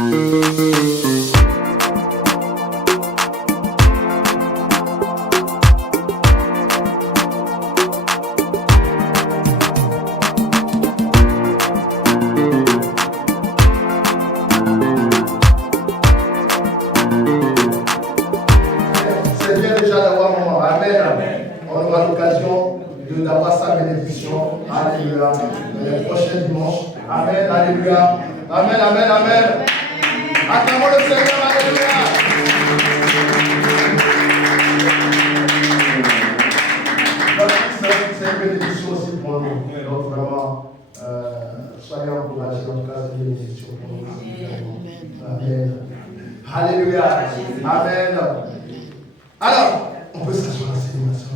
C'est bien déjà d'avoir un moment. Amen. On aura l'occasion d'avoir sa bénédiction. Alléluia. Le prochain dimanche. Amen. Alléluia. Amen, amen, amen. Acclamons le Seigneur. Alléluia. C'est une bénédiction aussi pour nous. Donc vraiment, soyez encouragés. En tout cas, c'est une bénédiction pour nous. Amen. Alléluia. Amen. Alors, on peut s'asseoir, c'est ma soeur.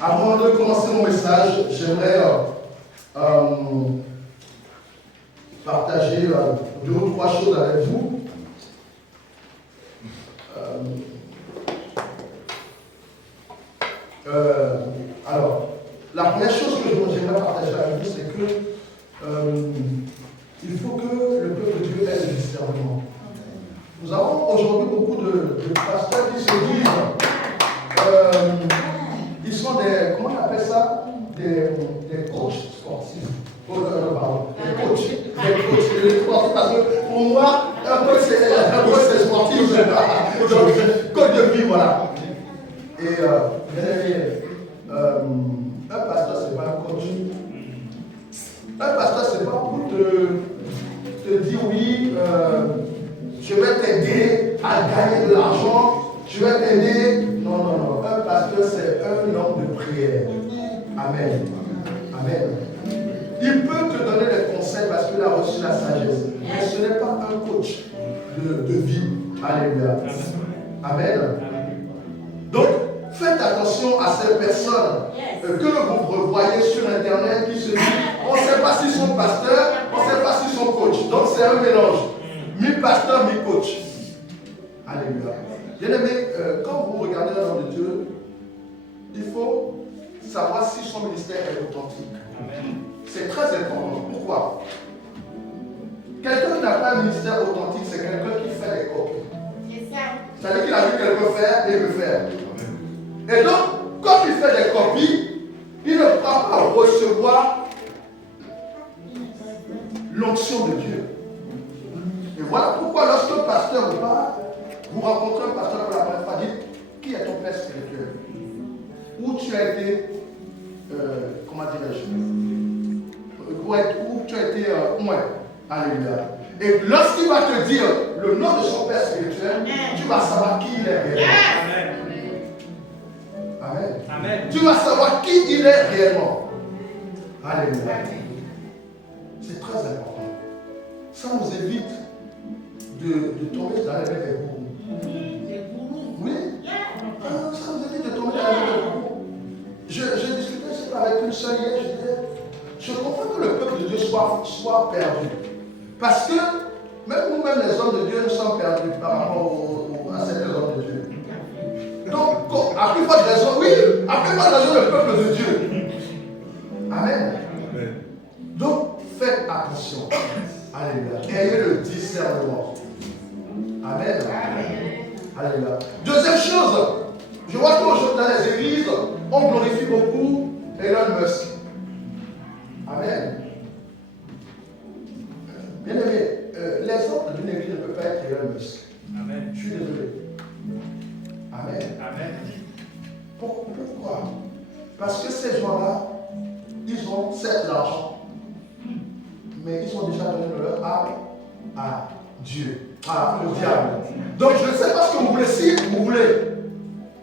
Avant de commencer mon message, j'aimerais partager 2 ou 3 choses avec vous. Alors, la première chose que j'aimerais partager avec vous, c'est que il faut que le peuple de Dieu ait du discernement. Nous avons aujourd'hui beaucoup de pasteurs qui se disent, ils sont des, comment on appelle ça, des coachs sportifs. Pardon, des coachs sportifs, parce que pour moi, un coach c'est sportif, donc coach de vie, voilà. Et un pasteur c'est pas un coach. Un pasteur c'est pas pour te dire oui, je vais t'aider à gagner de l'argent, je vais t'aider. Non, non, non. Un pasteur, c'est un homme de prière. Amen. Amen. Il peut te donner des conseils parce qu'il a reçu la sagesse. Mais ce n'est pas un coach de vie. Alléluia. Amen. Donc, faites attention à ces personnes que vous revoyez sur Internet qui se disent on ne sait pas s'ils sont pasteurs, on ne sait pas s'ils sont coachs. Donc, c'est un mélange. Mi-pasteur, mi-coach. Alléluia. Bien-aimé, quand vous regardez l'homme de Dieu, il faut savoir si son ministère est authentique. C'est très important. Pourquoi? Quelqu'un qui n'a pas un ministère authentique, c'est quelqu'un qui fait des copies. C'est-à-dire qu'il a vu quelqu'un faire et il veut faire. Et donc, comme il fait des copies, il ne croit pas recevoir l'onction de Dieu. Et voilà pourquoi lorsque le pasteur vous parle, vous rencontrez un pasteur pour la première fois, dites qui est ton père spirituel? Où tu as été, comment dirais-je? Où tu as été, alléluia. Et lorsqu'il va te dire le nom de son père spirituel, tu vas savoir qui il est réellement. Amen. Amen. Tu vas savoir qui il est réellement. Alléluia. C'est très important. Ça nous évite de tomber dans les mains des gourous. Oui. Ça nous évite de tomber dans les mains des gourous. Je discutais avec une seule hier, je disais, je comprends que le peuple de Dieu soit perdu. Parce que même nous-mêmes, les hommes de Dieu, nous sommes perdus par rapport à certains hommes de Dieu. Donc, à plus forte raison, oui, à plus forte raison, le peuple de Dieu. Amen. Donc, faites attention. Alléluia. Ayez le discernement. Amen. Alléluia. Deuxième chose, je vois qu'aujourd'hui dans les églises, on glorifie beaucoup Elon Musk. Amen. Bien aimé, les hommes d'une église ne peuvent pas être Elon Musk. Amen. Je suis désolé. Amen. Amen. Pourquoi? Parce que ces gens-là, ils ont certes l'argent, mais ils ont déjà donné leur âme à Dieu, au diable. Donc je ne sais pas ce que vous voulez. Si vous voulez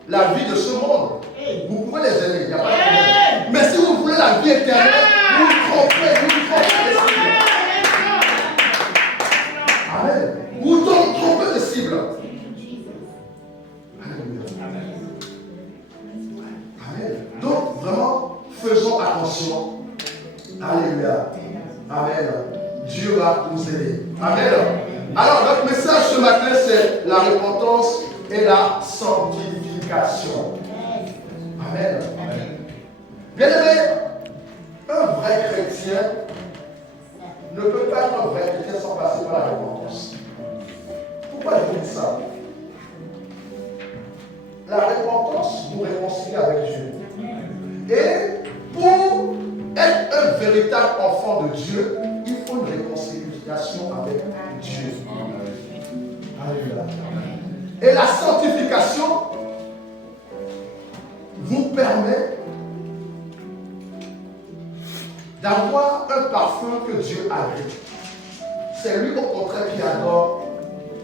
la vie de ce monde, vous pouvez les aider, il n'y a pas de problème. Mais si vous voulez la vie éternelle, vous vous trompez, de cible. Amen. Vous trompez de cible. Amen. Donc vraiment, faisons attention. Alléluia. Amen. Dieu va nous aider. Amen. Alors, notre message ce matin, c'est la repentance et la sanctification. Amen. Bien aimé, un vrai chrétien ne peut pas être un vrai chrétien sans passer par la repentance. Pourquoi je vous dis ça? La repentance nous réconcilie avec Dieu. Et pour être un véritable enfant de Dieu, il faut une réconciliation avec Dieu. Alléluia. Et la sanctification vous permet d'avoir un parfum que Dieu agrée. C'est lui au contraire qui adore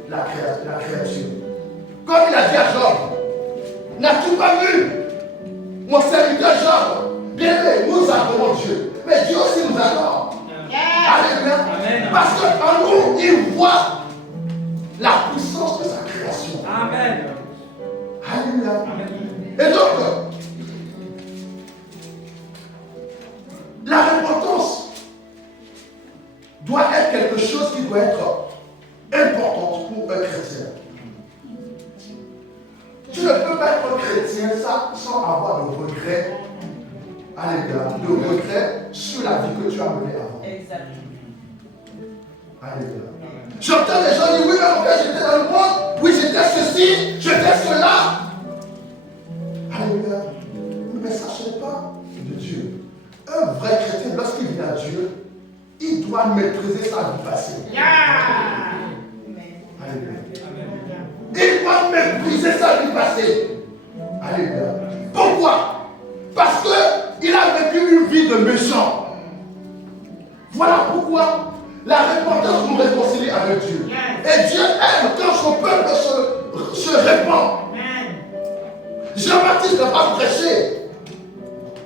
la créature. Comme il a dit à Job, n'as-tu pas vu mon serviteur Job? Bien aimé, nous adorons Dieu. Mais Dieu aussi nous adore. Alléluia. Parce qu'en nous, il voit la puissance de sa création. Amen. Alléluia. Et donc, la repentance doit être quelque chose qui doit être important pour un chrétien. Tu ne peux pas être un chrétien sans avoir de regret. Alléluia. De regret sur la vie que tu as menée avant. Exactement. Alléluia. J'entends les gens dire, oui, mais mon père, j'étais dans le monde, oui, j'étais ceci, j'étais cela. Alléluia. Mais ça, ce n'est pas de Dieu. Un vrai chrétien, lorsqu'il vient à Dieu, il doit maîtriser sa vie passée. Alléluia. Il doit maîtriser sa vie passée. Alléluia. Pourquoi? Parce qu'il a vécu une vie de méchant. Voilà pourquoi la repentance nous réconcilie avec Dieu. Et Dieu aime quand son peuple se répand. Jean-Baptiste n'a pas prêché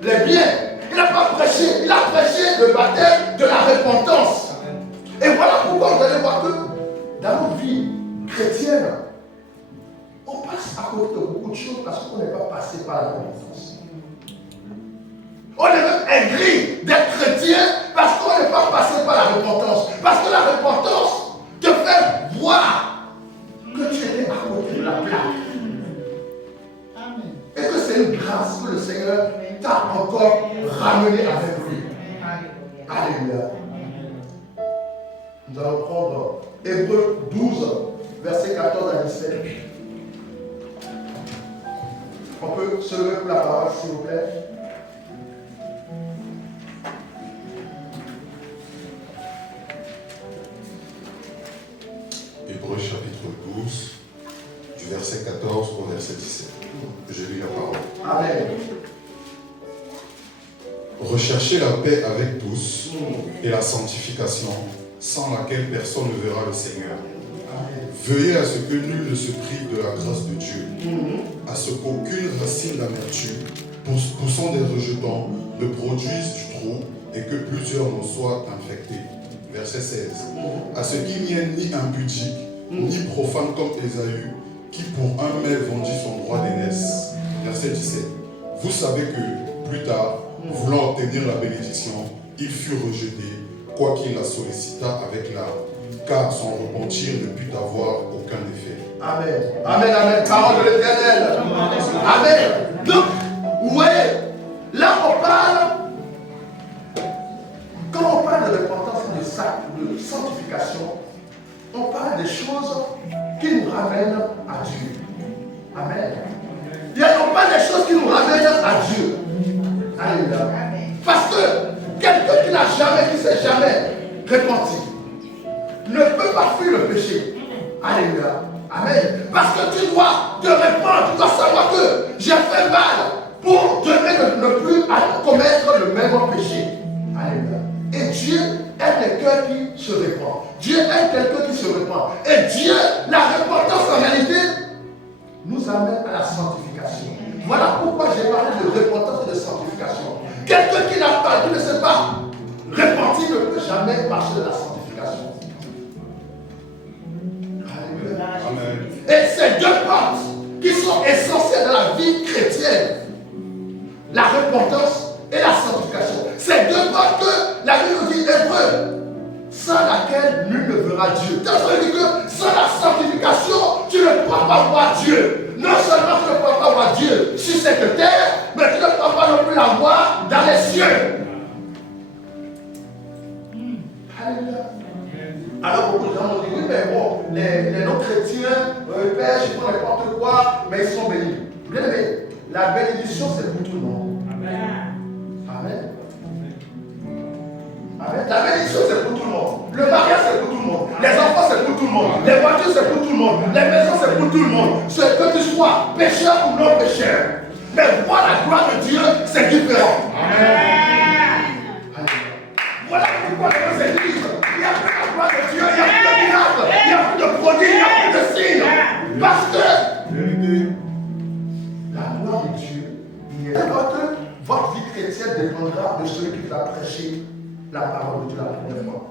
les biens. Il n'a pas prêché. Il a prêché le baptême de la repentance. Et voilà pourquoi vous allez voir que dans nos vies chrétiennes, on passe à côté de beaucoup de choses parce qu'on n'est pas passé par la repentance. On est même aigri d'être chrétien parce qu'on n'est pas passé par la repentance. Parce que la repentance te fait voir que tu étais à côté de la plaque. Et que c'est une grâce que le Seigneur t'a encore ramené avec lui. Alléluia. Nous allons prendre Hébreux 12, versets 14 à 17. On peut se lever pour la parole, s'il vous plaît. Hébreux chapitre 12, du verset 14 au verset 17. Je lis la parole. Amen. Recherchez la paix avec tous et la sanctification, sans laquelle personne ne verra le Seigneur. Veuillez à ce que nul ne se prive de la grâce de Dieu, à ce qu'aucune racine d'amertume, poussant des rejetons, ne produise du trou et que plusieurs n'en soient infectés. Verset 16. À ce qu'il n'y ait ni impudique, ni profane comme Ésaü, qui pour un mets vendit son droit d'aînesse. Verset 17. Vous savez que, plus tard, voulant obtenir la bénédiction, il fut rejeté, quoiqu'il la sollicita avec larmes, car son repentir ne put avoir aucun effet. Amen. Amen, amen. Parole de l'Éternel. Amen. Donc, vous voyez, là on parle, quand on parle de repentance et de sanctification, on parle des choses qui nous ramènent à Dieu. Amen. Il n'y a donc pas des choses qui nous ramènent à Dieu. Alléluia. Parce que quelqu'un qui ne s'est jamais repenti ne peut pas fuir le péché. Alléluia. Amen. Parce que tu dois te répandre, tu dois savoir que j'ai fait mal pour demain ne plus commettre le même péché. Alléluia. Et Dieu aime quelqu'un qui se répand. Dieu aime quelqu'un qui se répand. Et Dieu, la repentance en réalité, nous amène à la sanctification. Voilà pourquoi j'ai parlé de repentance et de sanctification. Quelqu'un qui n'a pas, qui ne s'est pas repenti ne peut jamais marcher de la sanctification. Alléluia. Amen. Et ces deux portes qui sont essentielles dans la vie chrétienne, la repentance et la sanctification. Ces deux portes que la Bible dit Hébreu, sans laquelle nul ne verra Dieu. Ça veut dire que sans la sanctification, tu ne pourras pas voir Dieu. Non seulement tu ne pourras pas voir Dieu sur cette terre, mais tu ne pourras pas non plus la voir dans les cieux. Alléluia. mais ils sont bénis. Bien aimé, la bénédiction c'est pour tout le monde. Amen. Amen. Amen. La bénédiction c'est pour tout le monde. Le mariage c'est pour tout le monde. Les enfants c'est pour tout le monde. Les voitures c'est pour tout le monde. Les maisons c'est pour tout le monde. C'est que tu sois pécheur ou non pécheur. Mais voir la gloire de Dieu c'est différent. Amen. Voilà pourquoi dans nos églises, il n'y a plus la gloire de Dieu, il n'y a plus de miracles, il n'y a plus de prodiges, il n'y a plus de signes. Parce que la gloire de Dieu, votre vie chrétienne dépendra de celui qui va prêcher la parole de Dieu la première fois.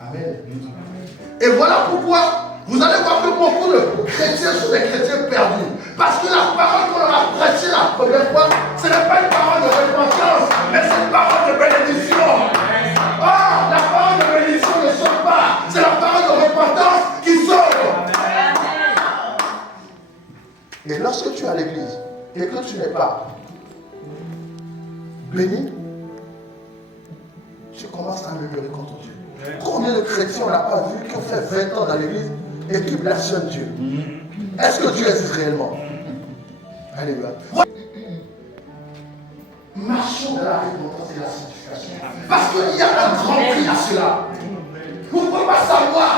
Amen. Et voilà pourquoi vous allez voir que beaucoup de chrétiens sont des chrétiens perdus. Parce que la parole qu'on leur a prêchée la première fois, ce n'est pas une parole de repentance, mais c'est une parole de bénédiction. Ah, la parole de bénédiction ne sauve pas, c'est la parole de repentance qui sauve. Et lorsque tu es à l'église et que tu n'es pas béni, tu commences à murmurer contre Dieu. Combien de chrétiens on n'a pas vu qui ont fait 20 ans dans l'église et qui blasphèment Dieu? Est-ce que Dieu existe réellement? Alléluia. Marchons dans la repentance et la sanctification. Parce qu'il y a un grand prix à cela. Vous ne pouvez pas savoir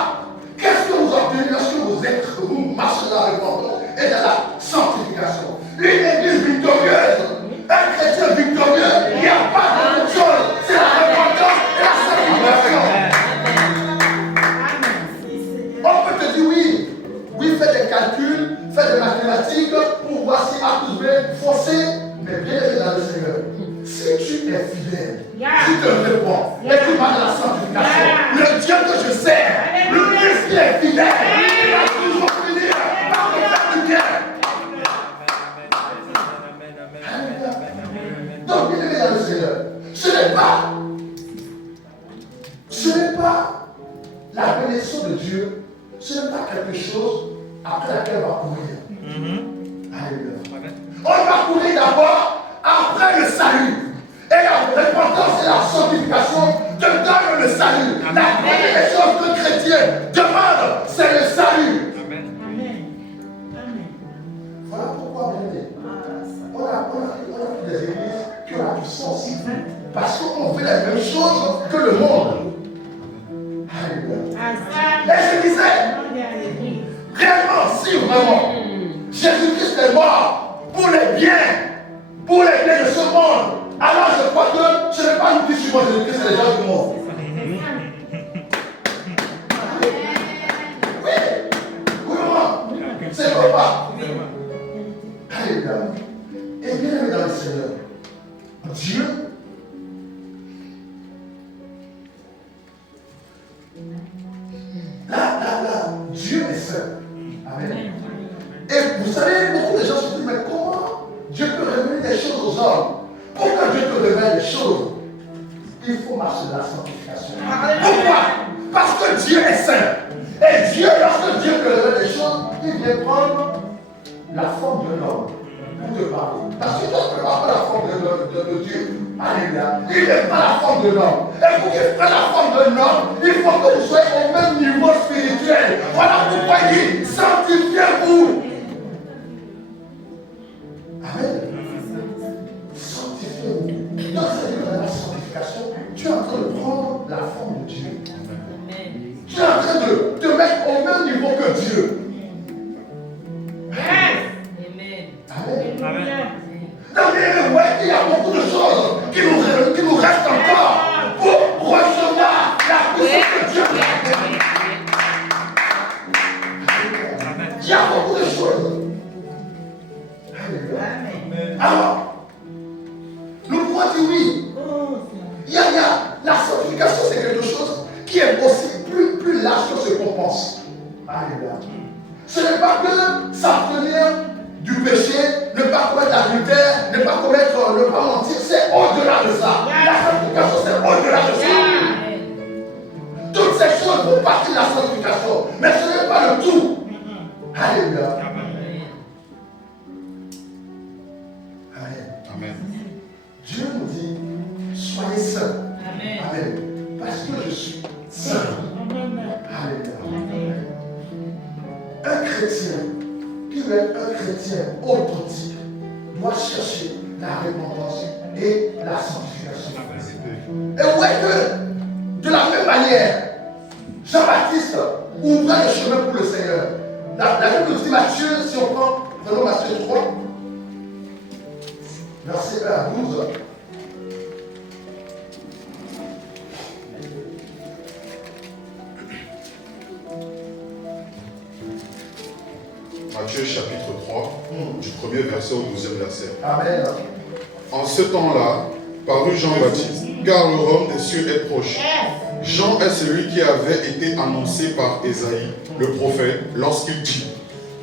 qu'est-ce que vous obtenez lorsque vous marchez dans la repentance et dans la sanctification. Une église victorieuse, un chrétien victorieux, il n'y a pas de chose. C'est la repentance et la sanctification. On peut te dire oui, fais des calculs, fais des mathématiques pour voir si A plus B, foncez, mais bien aimé dans le Seigneur. Si tu es fidèle, tu te réponds et tu vas dans la sanctification, le Dieu que je sers, le Christ qui est fidèle, il va toujours finir par me faire du bien. Donc, bien aimé dans le Seigneur, ce n'est pas la bénédiction de Dieu, ce n'est pas quelque chose après laquelle on va courir. Alléluia. On va courir d'abord après le salut. Et la repentance et la sanctification te donnent le salut. La première chose que le chrétien demande, c'est le salut. Amen. Voilà pourquoi, bien aimé, on a des églises qui ont la puissance. Parce qu'on fait la même chose que le monde. Alléluia. Et je disais, réellement, si vraiment, Jésus-Christ est mort pour les biens de ce monde, alors je crois que ce n'est pas une question de Jésus-Christ, c'est les gens du monde. Oui, vraiment, c'est comme ça. Alléluia. Et bien aimé dans le Seigneur, Dieu, Dieu est saint. Amen. Et vous savez, beaucoup de gens se disent, mais comment Dieu peut révéler des choses aux hommes? Pourquoi Dieu peut révéler des choses? Il faut marcher dans la sanctification. Pourquoi? Parce que Dieu est saint. Et Dieu, lorsque Dieu peut révéler des choses, il vient prendre la forme d'un homme pour te parler. Parce que toi, tu ne prends pas la forme de Dieu. Alléluia. Il n'est pas la forme de l'homme. Et pour qu'il prenne la forme d'un homme, il faut que vous soyez au même niveau spirituel. Voilà pourquoi il dit, sanctifiez-vous. Amen. Sanctifiez-vous. Dans la sanctification, tu es en train de prendre la forme de Dieu. Amen. Tu es en train de te mettre au même niveau que Dieu. Amen. Amen. Amen. Donc, vous voyez qu'il y a beaucoup de choses qui nous restent encore pour recevoir la puissance de Dieu. Il y a beaucoup de choses. Alors, nous pouvons dire oui. Il y a la sanctification, c'est quelque chose qui est aussi plus large que ce qu'on pense. Alléluia. Ce n'est pas que s'abstenir du péché, ne pas commettre l'adultère, ne pas mentir, c'est au-delà de ça. La sanctification, c'est au-delà de ça. Toutes ces choses font partie de la sanctification, mais ce n'est pas le tout. Alléluia. Amen. Amen. Dieu nous dit, soyez saints. Amen. Amen. Parce que je suis saint. Alléluia. Un chrétien qui veut être un chrétien authentique doit chercher la repentance et la sanctification. Et vous voyez que, de la même manière, Jean-Baptiste ouvrait le chemin pour le Seigneur. La Bible dit Matthieu, si on prend, prenons Matthieu 3, verset 1 à 12. Matthieu chapitre 3, du premier verset au 12e verset. Amen. En ce temps-là, parut Jean-Baptiste, car le royaume des cieux est proche. Jean est celui qui avait été annoncé par Ésaïe, le prophète, lorsqu'il dit: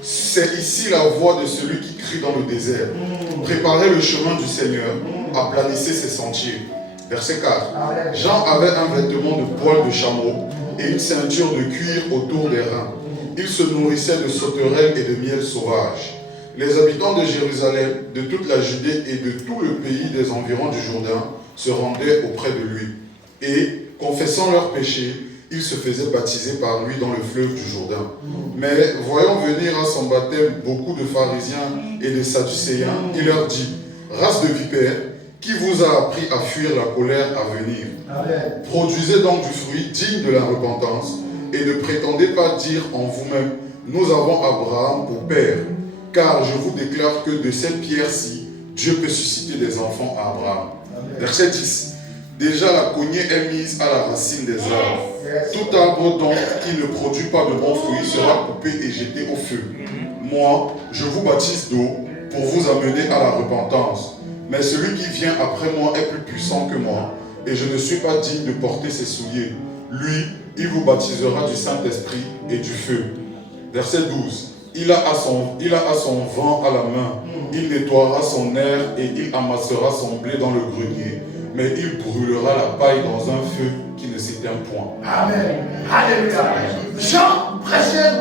c'est ici la voix de celui qui crie dans le désert. Préparez le chemin du Seigneur, aplanissez ses sentiers. Verset 4. Amen. Jean avait un vêtement de poil de chameau et une ceinture de cuir autour des reins. Il se nourrissait de sauterelles et de miel sauvage. Les habitants de Jérusalem, de toute la Judée et de tout le pays des environs du Jourdain se rendaient auprès de lui. Et, confessant leurs péchés, ils se faisaient baptiser par lui dans le fleuve du Jourdain. Mais voyant venir à son baptême beaucoup de pharisiens et de sadducéens, il leur dit: race de vipères, qui vous a appris à fuir la colère à venir? Amen. Produisez donc du fruit digne de la repentance, et ne prétendez pas dire en vous-même: nous avons Abraham pour père, car je vous déclare que de cette pierre-ci, Dieu peut susciter des enfants à Abraham. Verset 10. Déjà la cognée est mise à la racine des arbres. Tout arbre donc qui ne produit pas de bons fruits sera coupé et jeté au feu. Moi, je vous baptise d'eau pour vous amener à la repentance. Mais celui qui vient après moi est plus puissant que moi, et je ne suis pas digne de porter ses souliers. Lui, il vous baptisera du Saint-Esprit et du feu. Verset 12. Il a à son vent à la main. Il nettoiera son air et il amassera son blé dans le grenier. Mais il brûlera la paille dans un feu qui ne s'éteint point. Amen. Alléluia. Jean prêchait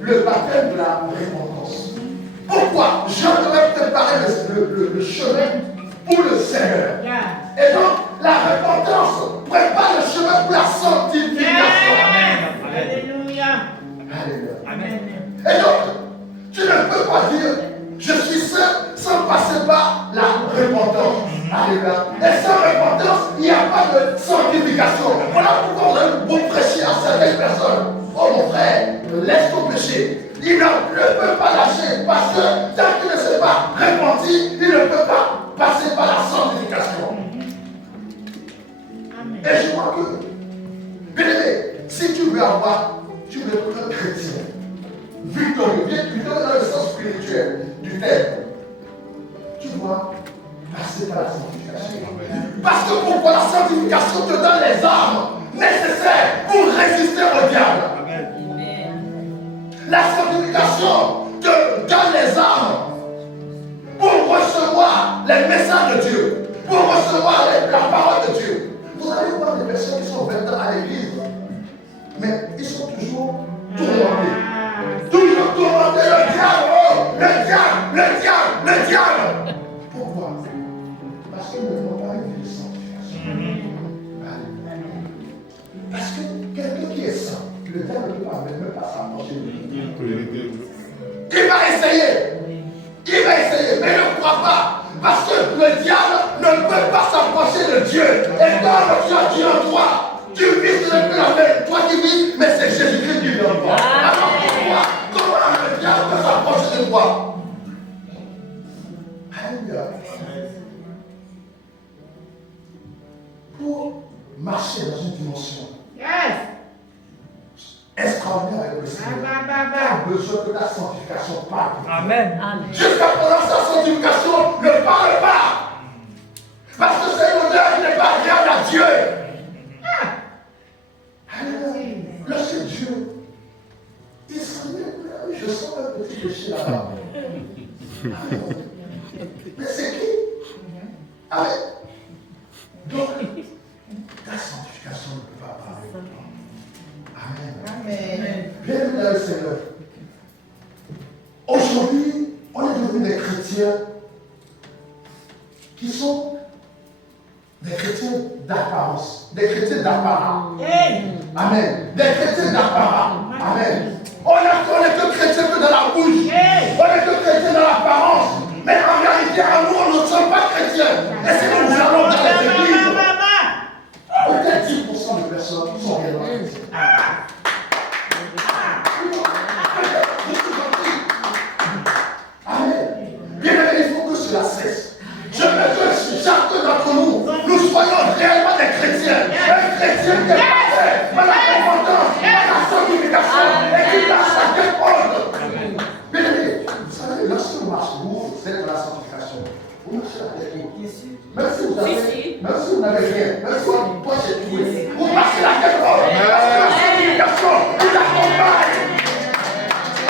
le baptême de la repentance. Pourquoi? Jean devait préparer le chemin pour le Seigneur. Et donc, la repentance prépare le chemin pour la sanctification. Alléluia. Alléluia. Amen. Et donc, tu ne peux pas dire je suis saint sans passer par la repentance. Alléluia. Et sans repentance, il n'y a pas de sanctification. Voilà pourquoi on a beau prêcher à certaines personnes. Oh mon frère, laisse ton péché. Il ne peut pas lâcher parce que tant qu'il ne s'est pas repenti, il ne peut pas passer par la sanctification. Amen. Et je crois que, bien aimé, si tu veux être un chrétien victorieux, dans le sens spirituel du terme, tu dois passer par la sanctification. Parce que pourquoi la sanctification te donne les armes nécessaires pour résister au diable. La sanctification te donne les armes pour recevoir les messages de Dieu, pour recevoir la parole de Dieu. Vous allez voir des personnes qui sont 20 ans à l'église, mais ils sont toujours tourmentés. Toujours tourmentés, le diable, oh, le diable, le diable, le diable. Pourquoi? Parce qu'ils ne font pas une vie de sanctification. Parce que quelqu'un qui est saint, le diable ne peut pas même pas s'approcher de lui. Il va essayer, mais il ne croit pas. Parce que le diable ne peut pas s'approcher de Dieu. Et quand tu as Dieu en toi, tu vis sur le plan. Toi qui vis, mais c'est Jésus-Christ qui vit en toi. Alors pourquoi? Comment le diable peut s'approcher de toi? Alléluia. Pour marcher dans une dimension extraordinaire avec le Seigneur, tu as besoin de la sanctification par Dieu. Amen. Jusqu'à présent, sa sanctification ne parle pas. Parce que c'est une odeur qui n'est pas agréable à Dieu. Alléluia. Lorsque Dieu, il s'en est, je sens un petit péché là-bas. Mais c'est qui? Amen. Donc, la sanctification ne peut pas parler. Amen. Bienvenue dans le Seigneur. Aujourd'hui, on est devenus des chrétiens qui sont des chrétiens d'apparence, des chrétiens d'apparence. Amen. Des chrétiens d'apparence. Amen. On est que chrétiens que dans la bouche. On est que chrétiens dans l'apparence. Mais en réalité, en nous, on ne sommes pas chrétiens. Et si nous allons dans les églises, peut-être 10% de personnes sont réellement chrétiennes. Amen. Bien aimé, il faut que cela cesse. Je veux que chacun d'entre nous, nous soyons réellement des chrétiens. Un chrétien qui est parfait, par la repentance, par la sanctification, et qui marche à quel ordre. Bien aimé, vous savez, lorsque vous marchez, vous êtes dans la sanctification. Vous marchez à tête haute. Même si vous n'avez rien, même si votre poche est trouée, vous marchez la tête haute. Parce que la sanctification vous accompagne.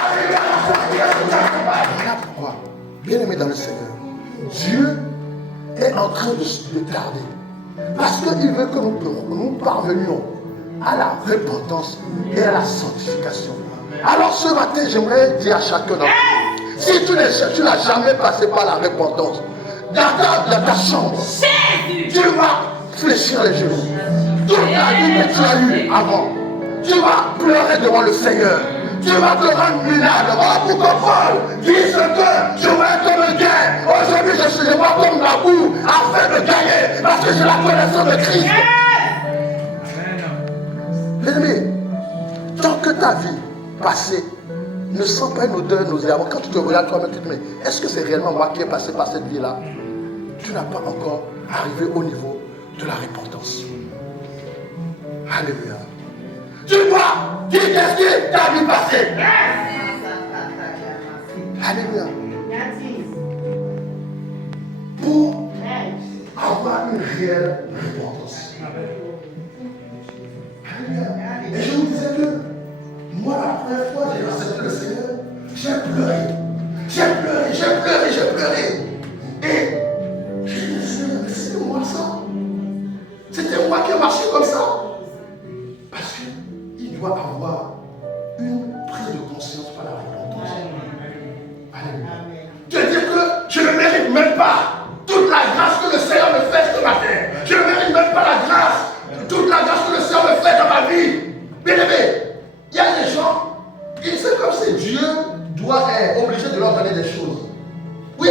Alléluia, la sanctification vous accompagne. Voilà pourquoi, bien aimé dans le Seigneur, Dieu est en train de tarder. Parce qu'il veut que nous parvenions à la repentance et à la sanctification. Alors ce matin, j'aimerais dire à chacun d'entre nous, si tu n'as jamais passé par la repentance, dans ta chambre, tu vas fléchir les genoux. Toute la vie que tu as eue avant, tu vas pleurer devant le Seigneur. Tu vas te rendre minable. Oh, pour Paul dit ce que je vais comme un gain. Aujourd'hui, je suis devant comme la boue afin de gagner. Parce que j'ai la connaissance de Christ. Bien-aimé, tant que ta vie passée ne sent pas une odeur nauséabonde, quand tu te regardes toi-même, tu te dis, mais est-ce que c'est réellement moi qui ai passé par cette vie-là? Tu n'as pas encore arrivé au niveau de la repentance. Alléluia. Tu vois qui qu'est-ce qui t'a vu passer? Alléluia. Pour avoir une réelle repentance. Alléluia. Et je vous disais que moi, la première fois que j'ai accepté le Seigneur, j'ai pleuré. Et je me suis dit, mais c'était moi ça. C'était moi qui ai marché comme ça. Parce qu'il doit avoir une prise de conscience par la repentance. Alléluia. De dire que je ne mérite même pas toute la grâce que le Seigneur me fait ce matin. Je ne mérite même pas la grâce, toute la grâce que le Seigneur me fait dans ma vie. Bien aimé, il y a des gens, c'est comme si Dieu est obligé de leur donner des choses. Oui,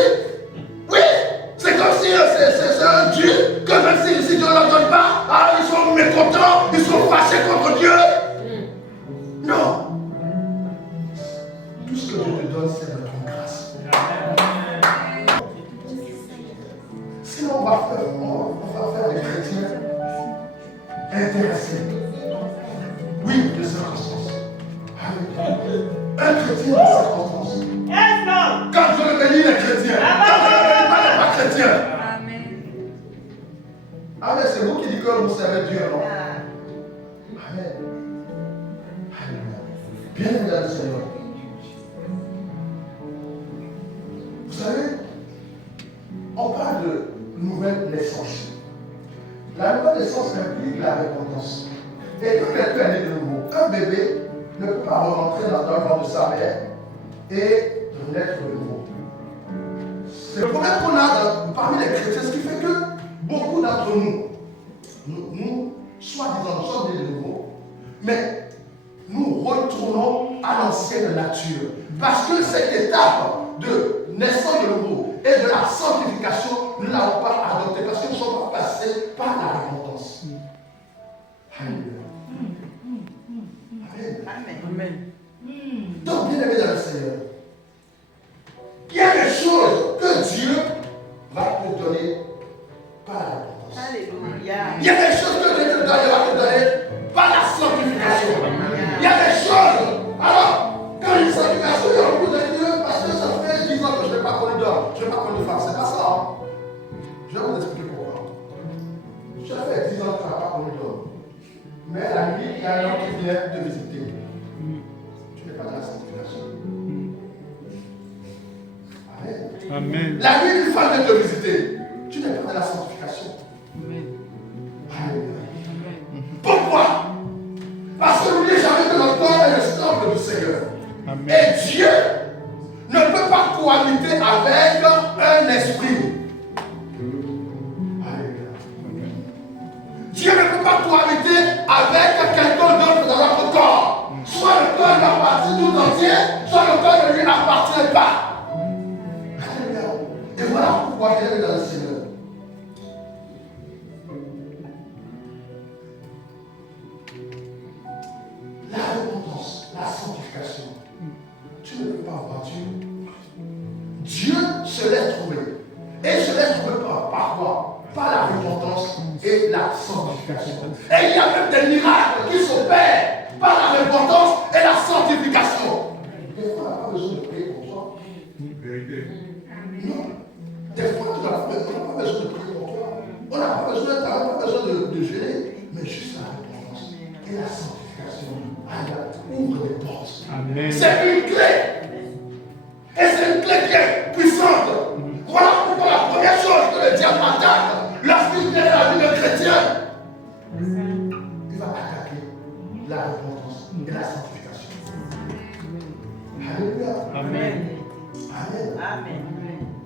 c'est comme si c'est un Dieu que même si Dieu ne leur donne pas, alors ils sont mécontents, ils sont fâchés contre Dieu. Non. Tout ce que Dieu te donne, c'est de ton grâce. Sinon, on va faire des chrétiens intéressés. Oui, de circonstances. Un chrétien de circonstances. Quand Dieu le bénit, il est chrétien. Quand Dieu le bénit, il n'est pas chrétien. Amen. C'est vous qui dites que vous servez Dieu, non? Amen. Alléluia. Bien aimé dans le Seigneur. Vous savez, on parle de nouvelle naissance. La nouvelle naissance implique la repentance. Et quand quelqu'un est né de nouveau, un bébé ne peut pas rentrer dans le ventre de sa mère et naître de nouveau. C'est le problème qu'on a parmi les chrétiens, ce qui fait que beaucoup d'entre nous, soi-disant, nous sommes nés de nouveau, mais nous retournons à l'ancienne nature. Parce que cette étape de naissance de nouveau et de la sanctification, nous ne l'avons pas adoptée parce que nous ne sommes pas passés par la repentance. Alléluia. Amen. Donc, bien aimé dans le Seigneur, il y a des choses que Dieu va te donner par la repentance. Alléluia. Il y a des choses que Dieu va te donner par la sanctification. Il y a des choses. Alors, quand il y a une sanctification, il y a beaucoup de Dieu parce que ça fait 10 ans que je n'ai pas connu d'homme, je n'ai pas connu de femme. C'est pas ça. Hein? Je vais vous expliquer pourquoi. Ça fait 10 ans que tu n'as pas connu d'homme. Mais la nuit, il y a un homme qui vient te visiter. Tu n'es pas dans la sanctification. Amen. La nuit, une femme vient te visiter. Tu n'es pas dans la sanctification. Amen. Pourquoi? Parce que n'oubliez jamais que notre corps est le temple du Seigneur. Amen. Et Dieu ne peut pas cohabiter avec un esprit. Dieu ne peut pas cohabiter avec quelqu'un d'autre dans notre corps. Soit le corps va partir tout entier, soit le corps ne pourquoi bien dans le Seigneur. La repentance, la sanctification. Tu ne peux pas avoir Dieu. Dieu se laisse trouver. Et se laisse trouver par quoi? Par la repentance et la sanctification. Et il y a même des miracles qui s'opèrent par la repentance et la sanctification. Des fois, on n'a pas besoin de prier pour toi. Non. Des fois, on n'a pas besoin de prier pour toi. On n'a pas besoin de gêner, mais juste la repentance et la sanctification. Allah ouvre des portes. Amen. C'est une clé. Et c'est une clé qui est puissante. Voilà pourquoi la première chose que le diable attaque lorsqu'il vient dans la vie d'un chrétien, il va attaquer la repentance et la sanctification. Alléluia. Amen. Amen. Amen.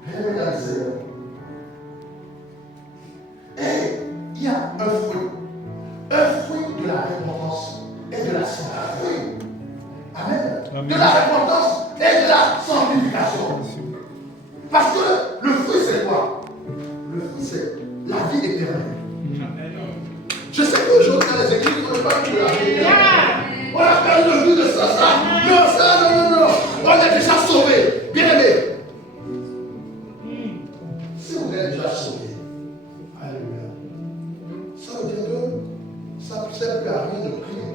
Bienvenue dans le Seigneur. Et il y a un fruit de la repentance et de la sanctification. Amen. Amen. De la repentance et de la sanctification. Parce que le fruit c'est quoi? Le fruit c'est la vie éternelle. Je sais qu'aujourd'hui dans les églises, on ne parle plus de la vie éternelle. On a perdu le but de ça. Non. On est déjà sauvé. Bien aimé. Si vous êtes déjà sauvé, alléluia. Ça veut dire que ça ne sert plus à rien de prier.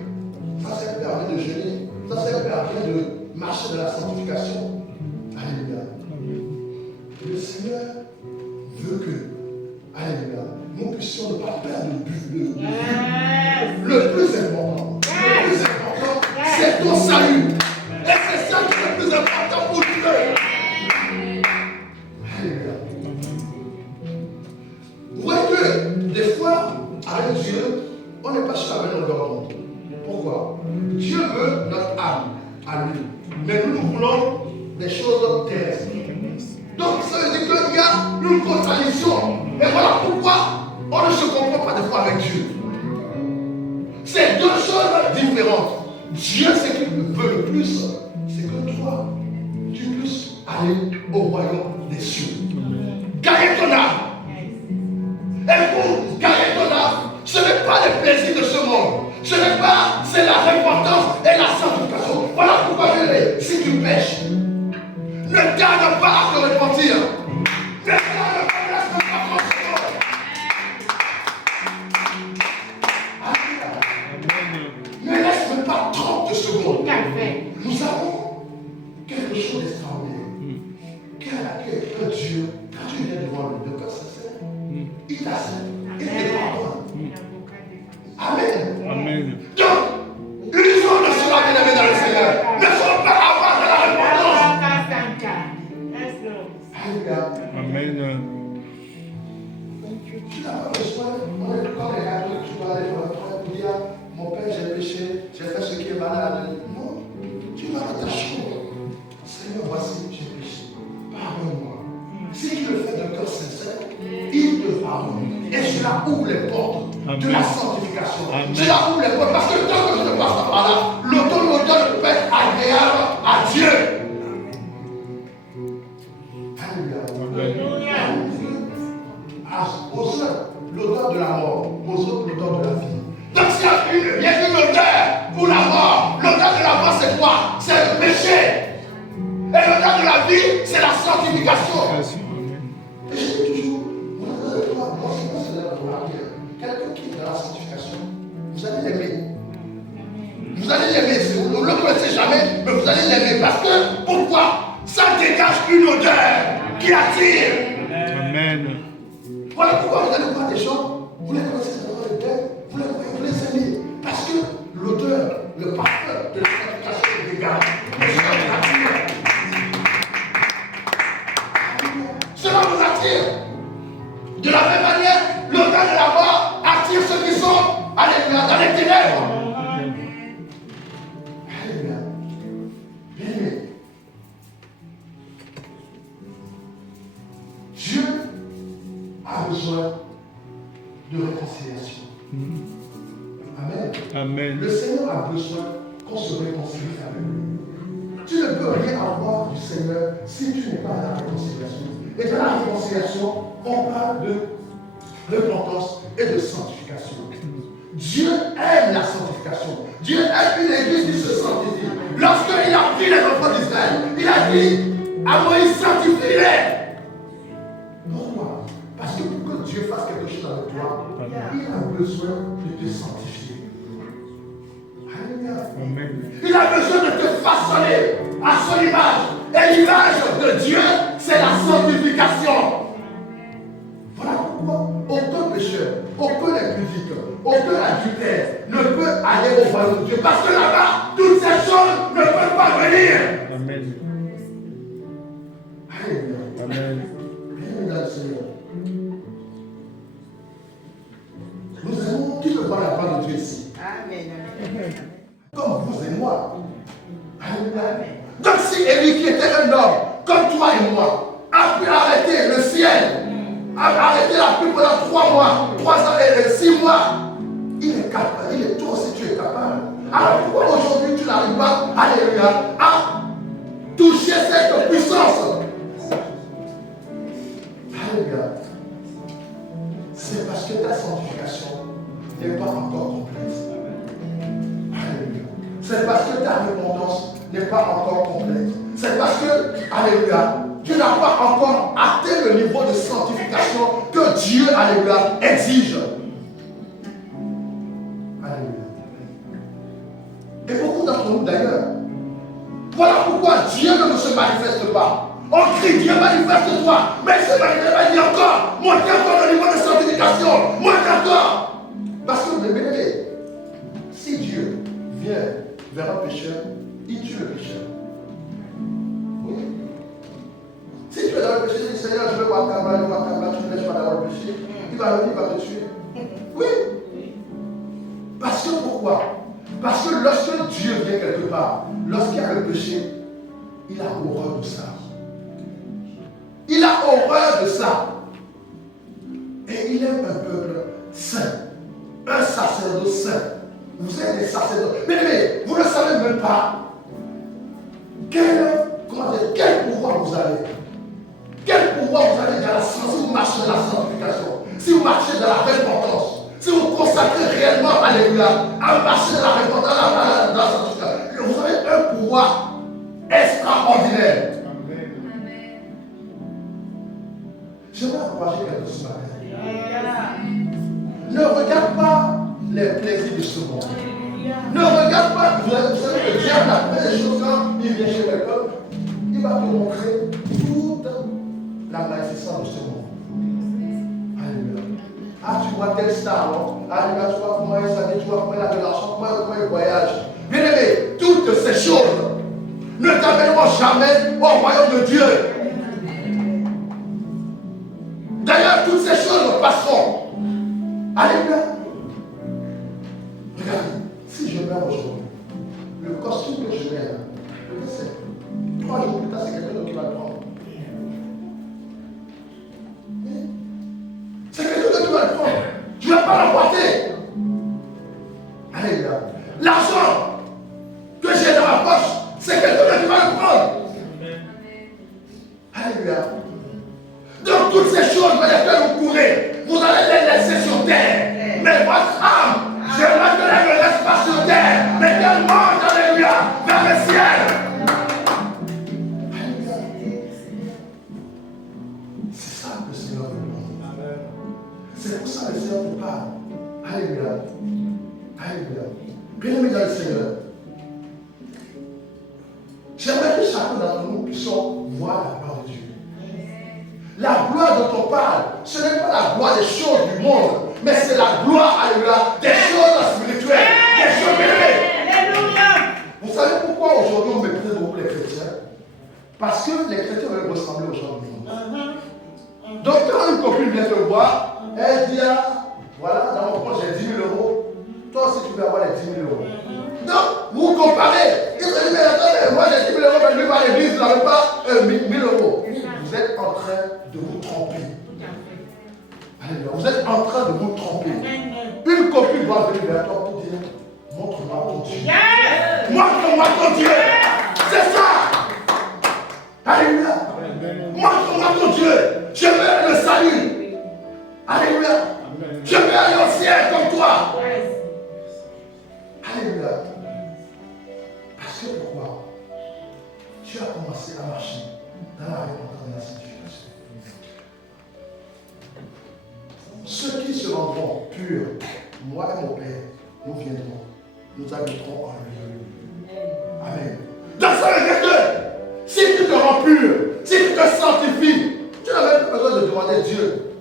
Ça ne sert plus à rien de jeûner. Ça ne sert plus à rien de marcher dans la sanctification. Alléluia. Le Seigneur veut que, alléluia, nous puissions ne pas perdre le but. Le plus important, c'est ton salut. Et c'est ça qui est le plus important pour Dieu. Alléluia. Vous voyez que des fois, avec Dieu, on n'est pas sur la même longueur d'onde. Pourquoi? Dieu veut notre âme à lui. Mais nous voulons des choses terrestres. Donc ça veut dire qu'il y a une contradiction. Et voilà pourquoi on ne se comprend pas des fois avec Dieu. C'est deux choses différentes. Dieu, ce qu'il veut le plus, c'est que toi, tu puisses aller au royaume des cieux. Gagner ton âme. Et pour gagner ton âme, ce n'est pas les plaisirs de ce monde. Ce n'est pas, c'est la repentance et la sanctification. Voilà pourquoi je dis, si tu pêches, ne tarde pas à te repentir. Ne tarde pas à te repentir. Ne laisse même pas 30 secondes. Nous avons quelque chose d'extraordinaire. Quel Dieu, quand tu viens devant lui, le cœur sincère, il t'accepte, il te pardonne. Amen. Amen. Donc, l'union de cela, bien-aimé dans le Seigneur, ne sont pas avoir de la repentance. Alléluia. Amen. Tu n'as pas besoin, on est comme les catholiques, tu dois aller voir ton frère pour dire, mon père, j'ai péché, j'ai fait ce qui est malade. Non, tu vas à ta chambre. Seigneur, voici, j'ai péché. Pardonne-moi. Si tu le fais d'un cœur sincère, il te pardonne. Et cela ouvre les portes de la sanctification. Cela ouvre les portes. Parce que tant que je ne passe pas par là, l'automne ne peut être agréable à Dieu. Alléluia. Aux uns, l'odeur de la mort, aux autres, l'odeur de la vie. Donc s'il y a une odeur pour la mort, l'odeur de la mort c'est quoi? C'est le péché. Et l'odeur de la vie, c'est la sanctification. Et je dis toujours, moi c'est la prière. Quelqu'un qui est dans la sanctification, vous allez l'aimer. Vous allez l'aimer. Vous ne le connaissez jamais, mais vous allez l'aimer. Parce que, pourquoi? Ça dégage une odeur qui attire. Amen. Voilà pourquoi vous allez voir des gens, vous les connaissez dans le père, vous les voyez, vous les aimez. Parce que l'odeur, le parfum de la sanctification dégage. Les gens vous attirent. Cela vous attire. De la même manière, l'odeur de la mort attire ceux qui sont dans les ténèbres. Alléluia. Bien-aimé. Dieu a besoin de réconciliation. Amen. Amen. Le Seigneur a besoin qu'on se réconcilie avec lui. Tu ne peux rien avoir du Seigneur si tu n'es pas à la réconciliation. Et dans la réconciliation, on parle de repentance et de sanctification. Dieu aime la sanctification. Dieu aime une église qui se sanctifie. Lorsqu'il a pris les enfants d'Israël, il a dit à Moïse, sanctifie-les. Pourquoi? Parce que pour que Dieu fasse quelque chose avec toi, il a besoin de te sanctifier. Alléluia. Il a besoin de te façonner à son image. Et l'image de Dieu, c'est la sanctification. Voilà pourquoi aucun pécheur, aucun impudique, aucun adultère ne peut aller au royaume de Dieu. Parce que là-bas, toutes ces choses ne peuvent pas venir. Amen. Alléluia. Amen. Bienvenue dans le Seigneur. Nous aimons qui veut voir la gloire de Dieu ici. Amen. Comme vous et moi. Alléluia. Donc si Élie qui était un homme, comme toi et moi, a pu arrêter le ciel, a arrêté la pluie pendant 3 mois, 3 ans et 6 mois, il est capable, toi aussi tu es capable. Alors pourquoi aujourd'hui tu n'arrives pas, alléluia, à toucher cette puissance? Alléluia. C'est parce que ta sanctification n'est pas encore complète. Alléluia. C'est parce que ta repentance n'est pas encore complète. C'est parce que, alléluia, tu n'as pas encore atteint le niveau de sanctification que Dieu, alléluia, exige. Alléluia. Et beaucoup d'entre nous d'ailleurs, voilà pourquoi Dieu ne se manifeste pas. On crie, Dieu manifeste-toi, mais il se manifeste pas, il dit encore, montez encore le niveau de sanctification, montez encore. Parce que, mes bien-aimés, si Dieu vient vers un pécheur, il tue le pécheur. Oui. Si tu es dans le péché, tu dis Seigneur, je veux voir Kaba, tu ne laisses pas d'avoir le péché, il va venir, il va te tuer. Oui. Parce que pourquoi? Parce que lorsque Dieu vient quelque part, lorsqu'il y a le péché, il a horreur de ça. Il a horreur de ça. Et il aime un peuple saint, un sacerdoce saint. Vous êtes des sacerdotes. Mais vous ne savez même pas quel pouvoir vous avez. Quel pouvoir vous avez dans la sanctification, si vous marchez dans la sanctification, si vous marchez dans la repentance, si vous vous consacrez réellement, alléluia, à marcher dans la repentance, dans la sanctification. Vous avez un pouvoir extraordinaire. J'aimerais encourager quelqu'un ce matin. Ne regarde pas les plaisirs de ce monde. Ne regarde pas, vous savez que Dieu a fait des choses quand il vient chez quelqu'un, il va te montrer toute la magnificence de ce monde. Alléluia. Ah, tu vois tel star, non? Ah, regarde, tu vois comment il s'habille, tu vois comment il a de l'argent, comment il voyage. Bien aimé, toutes ces choses ne t'amèneront jamais au royaume de Dieu. D'ailleurs, toutes ces choses passeront. Alléluia. Regarde, si je meurs aujourd'hui, le costume que je mets là, je sais, 3 jours plus tard, c'est quelqu'un d'autre qui va le prendre. C'est quelqu'un d'autre qui va le prendre. Tu ne vas pas l'emporter. Alléluia. L'argent que j'ai dans ma poche, c'est quelqu'un d'autre qui va le prendre. Alléluia. Donc toutes ces choses vers lesquelles vous courez, vous allez les laisser sur terre. Mais votre âme, j'aimerais qu'elle ne reste pas sur terre, mais qu'elle monte, alléluia, vers le ciel. Alléluia. C'est ça que le Seigneur veut nous. C'est pour ça que le Seigneur nous parle. Alléluia. Alléluia. Bien-aimés dans le Seigneur, j'aimerais que chacun d'entre nous puissions voir la gloire de Dieu. La gloire dont on parle, ce n'est pas la gloire des choses du monde, mais c'est la gloire, alléluia, des choses spirituelles, des choses élevées. Alléluia. Vous savez pourquoi aujourd'hui on méprise beaucoup les chrétiens? Parce que les chrétiens veulent ressembler aux gens du monde. Donc quand une copine vient te voir, elle dit, voilà, dans mon compte j'ai 10 000 euros, toi aussi tu peux avoir les 10 000 euros. Donc, vous comparez. Il se dit, mais attendez, moi j'ai 10 000 euros, mais lui va à l'église, il n'avait pas 1 000 euros. Vous êtes en train de vous tromper. Alléluia. Vous êtes en train de vous tromper. Une copine doit venir vers toi pour dire, montre-moi ton Dieu. Montre-moi ton Dieu. C'est ça. Alléluia. Je veux aller au ciel comme toi. Alléluia. Parce que pourquoi? Tu as commencé à marcher dans la repentance de la sanctification. Ceux qui se rendront purs, moi et mon Père, nous viendrons, nous habiterons en lui. Amen. Donc ça veut dire que si tu te rends pur, si tu te sanctifies, tu n'as même pas besoin de demander Dieu,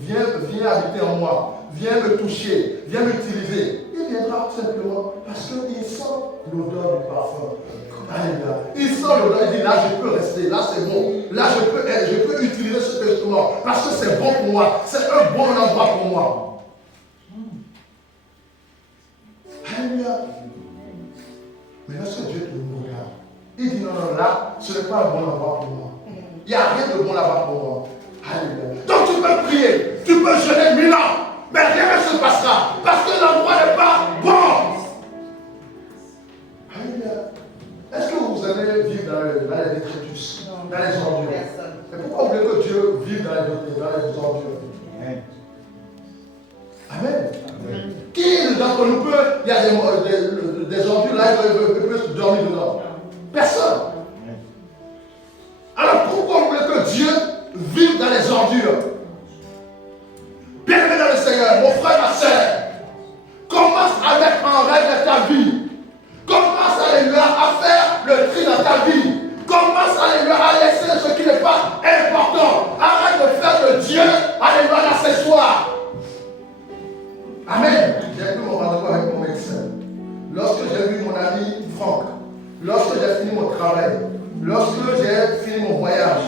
viens habiter en moi, viens me toucher, viens m'utiliser. Il viendra tout simplement parce qu'il sent l'odeur du parfum. Alléluia. Il sent l'odeur, il dit là je peux rester, là c'est bon, là je peux utiliser ce instrument parce que c'est bon pour moi, c'est un bon endroit pour moi. Alléluia. Mais lorsque Dieu te regarde, il dit non, non, là, ce n'est pas un bon endroit pour moi. Il n'y a rien de bon là-bas pour moi. Alléluia. Donc tu peux prier, tu peux jeûner 1000 ans, mais rien ne se passera parce que l'endroit n'est pas bon. Alléluia. Est-ce que vous allez vivre dans les détritus, dans les ordures? Et pourquoi vous voulez que Dieu vive dans les ordures? Amen. Amen. Qui d'entre nous peut, il y a des ordures là, il peut dormir dedans? Personne. Alors pourquoi vous voulez que Dieu vive dans les ordures? Bien-aimé dans le Seigneur, mon frère, ma soeur, commence à mettre en règle ta vie. Commence à faire le tri dans ta vie. Commence à laisser ce qui n'est pas important. Arrête de faire de Dieu un accessoire. Amen. J'ai pris mon rendez-vous avec mon médecin. Lorsque j'ai vu mon ami Franck, lorsque j'ai fini mon travail, lorsque j'ai fini mon voyage,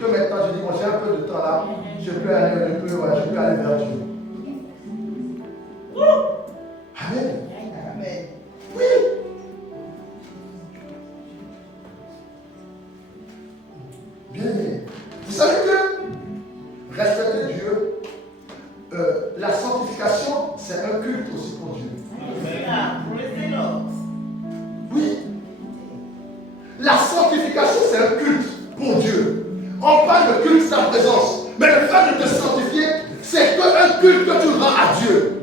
que maintenant je dis, bon, j'ai un peu de temps là, je peux aller vers Dieu. Amen. Amen. Oui. Bien aimé. Vous savez que respecter Dieu, la sanctification, c'est un culte aussi pour Dieu. Oui. La sanctification, c'est un culte pour Dieu. On parle de culte de sa présence. Mais le fait de te sanctifier, c'est un culte que tu rends à Dieu.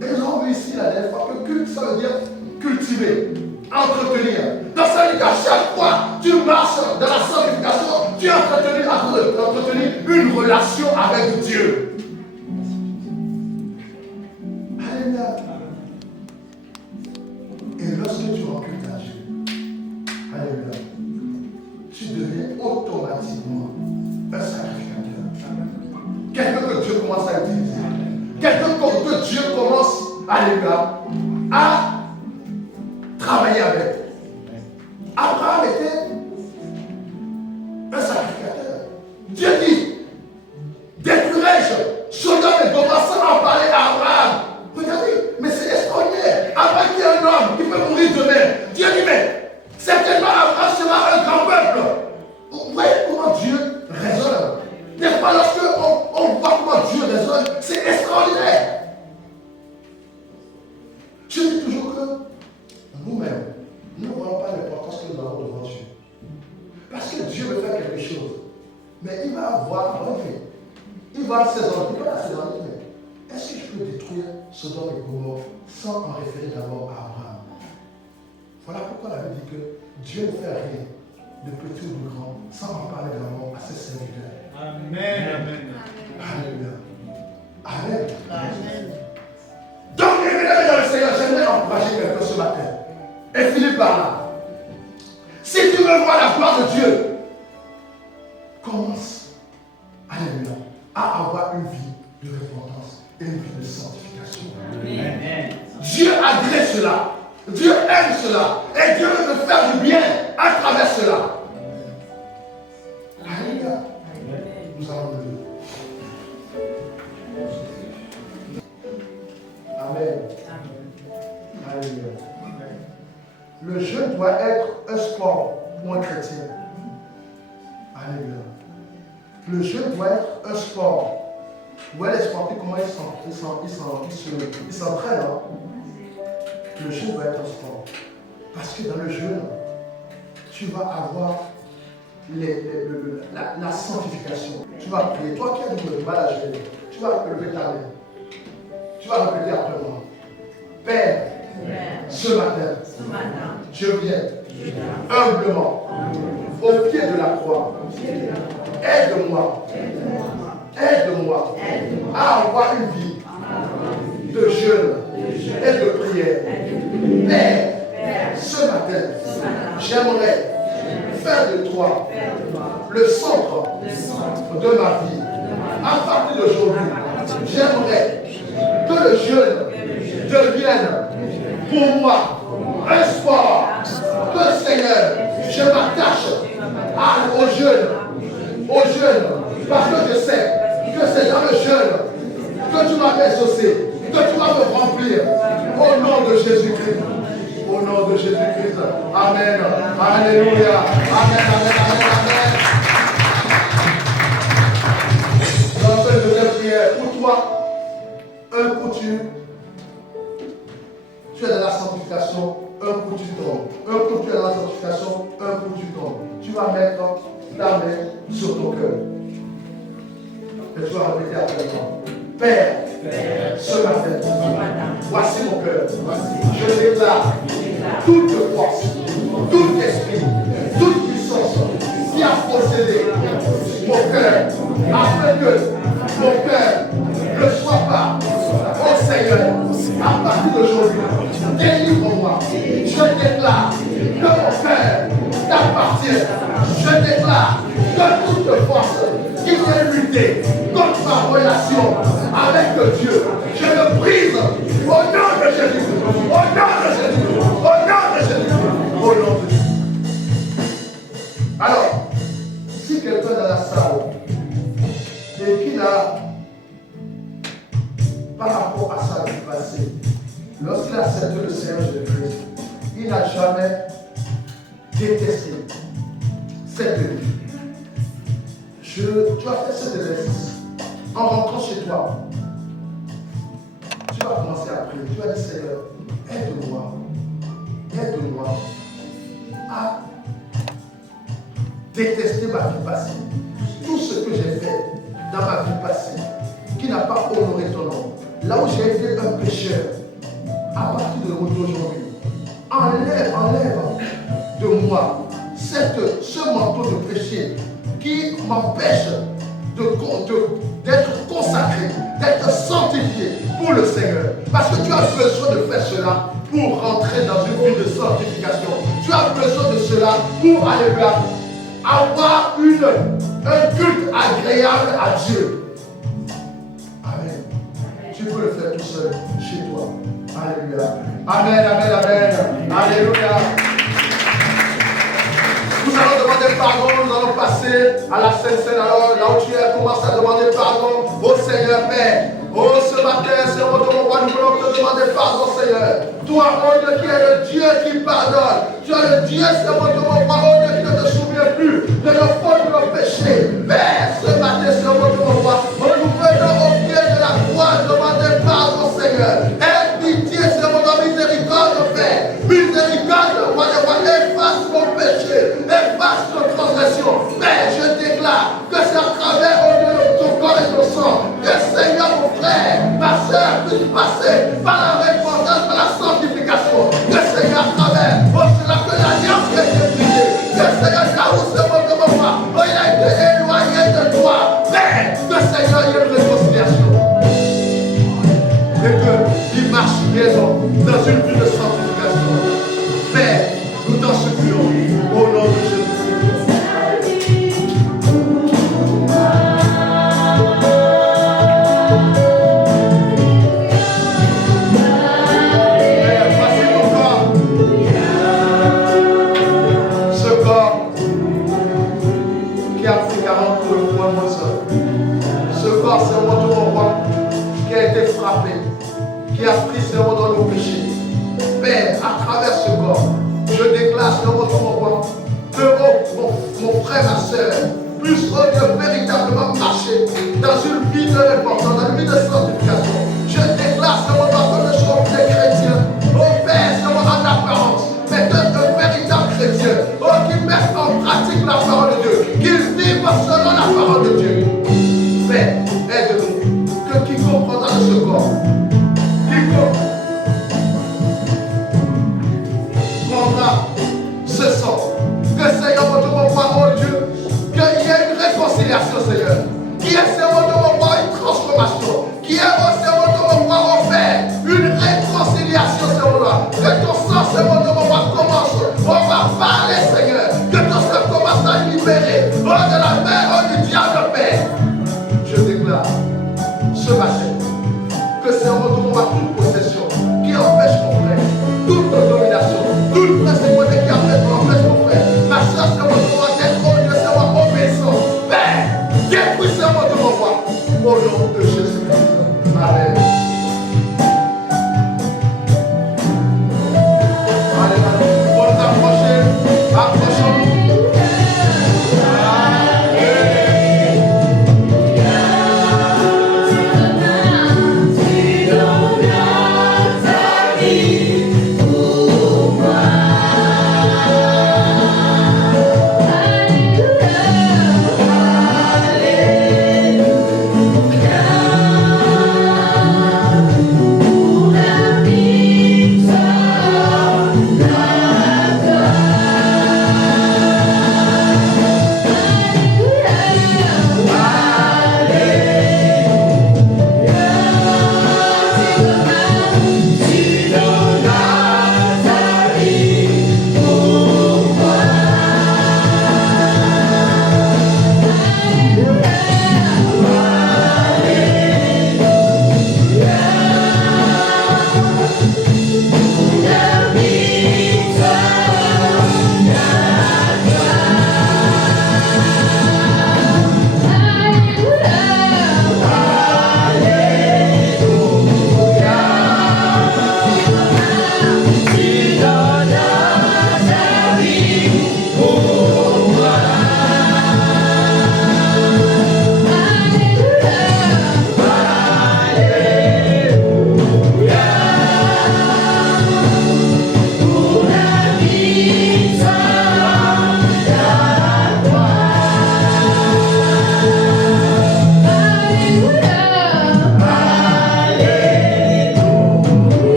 Et nous avons vu ici la dernière fois que culte, ça veut dire cultiver, entretenir. Donc ça veut dire qu'à chaque fois que tu marches dans la sanctification, tu es entretenir une relation avec Dieu. Alléluia. Et lorsque tu rends culte à Dieu, alléluia, tu deviens automatiquement un sacrificateur. Quelqu'un que Dieu commence à utiliser. Quelqu'un que Dieu commence, alléluia, à travailler avec. Abraham était un sacrificateur. Dieu dit, détruirai-je Sodome et Gomorrhe sans en parler à Abraham. Regardez, mais c'est extraordinaire. Abraham qui est un homme qui peut mourir demain. Dieu dit, mais certainement Abraham sera un grand peuple. Vous voyez comment Dieu raisonne. N'est-ce pas lorsque on voit comment Dieu raisonne, c'est extraordinaire. Je dis toujours que nous-mêmes, nous ne voyons pas l'importance que nous avons devant Dieu. Parce que Dieu veut faire quelque chose. Mais il va avoir, il va ses envies, il va ses envies, mais est-ce que je peux détruire Sodome et Gomorrhe sans en référer d'abord à Abraham? Voilà pourquoi la Bible dit que Dieu ne fait rien de petit ou de grand sans en parler d'abord à ses serviteurs. Amen. Alléluia. Amen. Amen. Donc, mesdames dans le Seigneur, j'aimerais encourager quelqu'un ce matin. Et finir par là. Si tu veux voir la gloire de Dieu, commence, alléluia, à avoir une vie de repentance et une vie de sanctification. Amen. Dieu agrée cela. Dieu aime cela. Et Dieu veut te faire du bien à travers cela. Alléluia. Nous allons le dire. Amen. Alléluia. Le jeûne doit être un sport pour un chrétien. Alléluia. Le jeûne doit être un sport. Vous voyez les sportifs, comment ils s'entraînent. Hein? Le jeûne doit être un sport. Parce que dans le jeûne, tu vas avoir la sanctification. Tu vas prier. Toi qui as du mal à gérer, tu vas lever ta main. Tu vas répéter après moi. Père, ce matin, je viens humblement au pied de la croix. Aide-moi à avoir une vie de jeûne et de prière. Père, ce matin, j'aimerais faire de toi le centre de ma vie. À partir d'aujourd'hui, j'aimerais que le jeûne devienne pour moi un sport. Que Seigneur, je m'attache au jeûne, parce que je sais que c'est dans le jeûne que tu vas m'exaucer, que tu vas me remplir. Au nom de Jésus-Christ. Au nom de Jésus-Christ. Amen. Alléluia. Amen, amen, amen, amen. Dans cette deuxième prière, pour toi, un coup tu es dans la sanctification, un coup tu tombes. Un coup tu es dans la sanctification, un coup tu tombes. Tu vas mettre ta main sur ton cœur. Et tu vas répéter après moi. Père, ce matin, voici mon cœur. Je déclare toute force, tout esprit, toute puissance qui a possédé mon cœur, afin que mon cœur ne soit pas au Seigneur. À partir d'aujourd'hui, délivre-moi. Je déclare que mon cœur t'appartient. Je déclare que toute force qui vient lutter contre ma relation avec Dieu, je le brise au nom de Jésus. Au nom de Jésus. Au nom de Jésus. Au nom de Jésus. Alors, si quelqu'un dans la salle et qui n'a, par rapport à sa vie passée, lorsqu'il a accepté le Seigneur Jésus-Christ, il n'a jamais détesté cette vie. Tu as fait cet exercice. En rentrant chez toi, tu vas commencer à prier. Tu vas dire, Seigneur, aide-moi à détester ma vie passée. Tout ce que j'ai fait dans ma vie passée, qui n'a pas honoré ton nom, là où j'ai été un pécheur, à partir de aujourd'hui, enlève de moi ce manteau de péché qui m'empêche d'être consacré, d'être sanctifié pour le Seigneur. Parce que tu as besoin de faire cela pour rentrer dans une vie de sanctification. Tu as besoin de cela pour aller vers avoir un culte agréable à Dieu. Amen. Tu peux le faire tout seul, chez toi. Alléluia. Amen, amen, amen. Alléluia. Nous allons demander pardon, nous allons passer à la Sainte Seine. Alors là où tu es, commence à demander pardon au Seigneur Père. Oh, ce matin, Seigneur, nous voulons te demander pardon, Seigneur. Toi, oh Dieu, qui es le Dieu qui pardonne. Tu es le Dieu, Seigneur, oh Dieu, qui ne te souvient plus de nos fautes, de nos péchés. Père, ce matin, Seigneur, nous venons au pied de la croix demander pardon, Seigneur. Aie pitié, Seigneur, miséricorde, Père. Miséricorde, roi des rois, efface mon péché, efface nos transgressions. Père, je déclare que c'est à travers ton corps et ton sang que, Seigneur, mon frère, ma soeur, puisse passer par la repentance, par la sanctification. Que, Seigneur, à travers, c'est là que l'alliance a été brisée. Que, Seigneur, là où ce monde de moi, il a été éloigné de toi. Père, que, Seigneur, il y ait une réconciliation. Et qu'il marche raison dans une vie de sanctification. Père, nous t'en supplions au nom de Jésus. Qui a pris Seigneur dans nos péchés. Père, à travers ce corps, je déclare Seigneur mon roi que mon frère, ma soeur, puisse véritablement marcher dans une vie de repentance, dans une vie de sanctification. Je déclare Seigneur mon roi que nous sommes des chrétiens. Oh Père, Seigneur en apparence, mais un véritable chrétien. Oh, qui met en pratique la parole de Dieu. prospérer. Oh, de la main, oh, du diable, Père. Je déclare ce matin que c'est en retournant à toute possession qui empêche mon frère, toute domination, toute principauté qui empêche mon frère. Ma soeur, c'est en retournant d'être au Dieu, c'est en obéissant. Père, détruis ce mot de mon roi. Au nom de Jésus-Christ. Amen.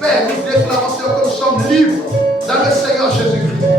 Père, nous déclarons, Seigneur, que nous sommes libres dans le Seigneur Jésus-Christ.